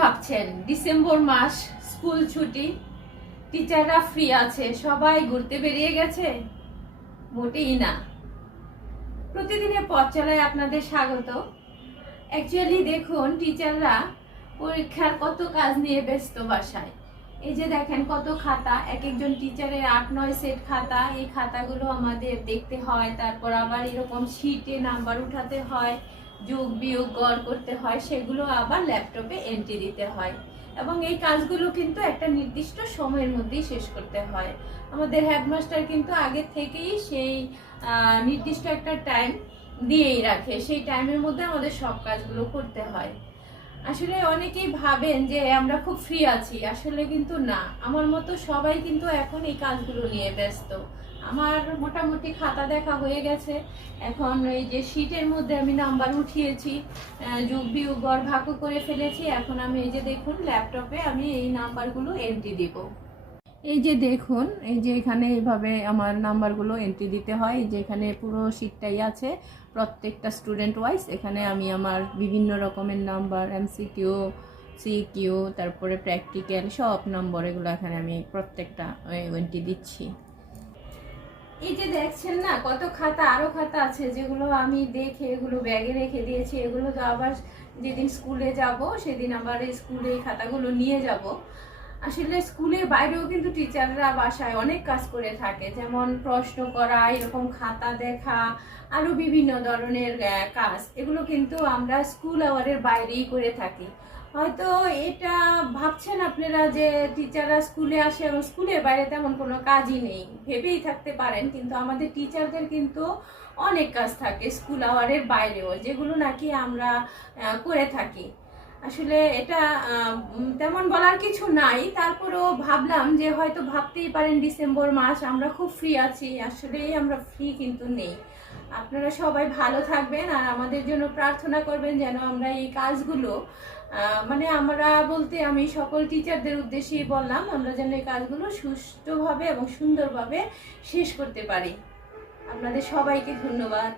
ভাবছেন ডিসেম্বর মাস, স্কুল ছুটি, টিচাররা ফ্রি আছে, সবাই ঘুরতে বেরিয়ে গেছে? মোটেই না। প্রতিদিনের পথ চলায় আপনাদের স্বাগত। অ্যাকচুয়ালি দেখুন, টিচাররা পরীক্ষার কত কাজ নিয়ে ব্যস্ত বাসায়। এই যে দেখেন কত খাতা, এক একজন টিচারের 8-9 সেট খাতা। এই খাতাগুলো আমাদের দেখতে হয়, তারপর আবার এরকম শিটে নাম্বার উঠাতে হয়, যোগ বিয়োগ গড় করতে হয়, সেগুলো আবার ল্যাপটপে এন্ট্রি দিতে হয়। এবং এই কাজগুলো কিন্তু একটা নির্দিষ্ট সময়ের মধ্যেই শেষ করতে হয়। আমাদের হেডমাস্টার কিন্তু আগে থেকেই সেই নির্দিষ্ট একটা টাইম দিয়েই রাখে, সেই টাইমের মধ্যে আমাদের সব কাজগুলো করতে হয়। আসলে অনেকেই ভাবেন যে আমরা খুব ফ্রি আছি, আসলে কিন্তু না। আমার মতো সবাই কিন্তু এখন এই কাজগুলো নিয়ে ব্যস্ত। আমার মোটামুটি খাতা দেখা হয়ে গেছে। এখন এই যে শীটের মধ্যে আমি নাম্বার উঠিয়েছি, যোগ বিয়োগ গড় ভাগ করে ফেলেছি। এখন আমি এই যে দেখুন ল্যাপটপে আমি এই নাম্বারগুলো এন্ট্রি দিব। এই যে দেখুন, এই যে এখানে এইভাবে আমার নাম্বারগুলো এন্ট্রি দিতে হয়। এই যে এখানে পুরো শীটটাই আছে, প্রত্যেকটা স্টুডেন্ট ওয়াইজ। এখানে আমি আমার বিভিন্ন রকমের নাম্বার, এমসিকিউ, সিকিউ, তারপরে প্র্যাকটিক্যাল সব নম্বর, এগুলো এখানে আমি প্রত্যেকটা এন্ট্রি দিচ্ছি। এই যে দেখছেন না কত খাতা, আরো খাতা আছে যেগুলো আমি দেখে এগুলো ব্যাগে রেখে দিয়েছি। এগুলো তো আবার যেদিন স্কুলে যাব সেদিন আবার স্কুলে এই খাতাগুলো নিয়ে যাব। আসলে স্কুলের বাইরেও কিন্তু টিচাররা বাসায় অনেক কাজ করে থাকে, যেমন প্রশ্ন করা, এরকম খাতা দেখা, আরো বিভিন্ন ধরনের কাজ। এগুলো কিন্তু আমরা স্কুল আওয়ারের বাইরেই করে থাকি। হয়তো এটা ভাবছেন আপনারা যে টিচাররা স্কুলে আসে এবং স্কুলের বাইরে তেমন কোনো কাজই নেই, ভেবেই থাকতে পারেন। কিন্তু আমাদের টিচারদের কিন্তু অনেক কাজ থাকে স্কুল আওয়ারের বাইরেও, যেগুলো নাকি আমরা করে থাকি। আসলে এটা তেমন বলার কিছু নাই, তারপরেও ভাবলাম যে হয়তো ভাবতেই পারেন ডিসেম্বর মাস আমরা খুব ফ্রি আছি। আসলে আমরা ফ্রি কিন্তু নেই। আপনারা সবাই ভালো থাকবেন আর আমাদের জন্য প্রার্থনা করবেন যেন আমরা এই কাজগুলো মানে আমরা বলতে আমি সকল টিচারদের উদ্দেশ্যেই বললাম, আমরা যেন এই কাজগুলো সুষ্ঠুভাবে এবং সুন্দরভাবে শেষ করতে পারি। আপনাদের সবাইকে ধন্যবাদ।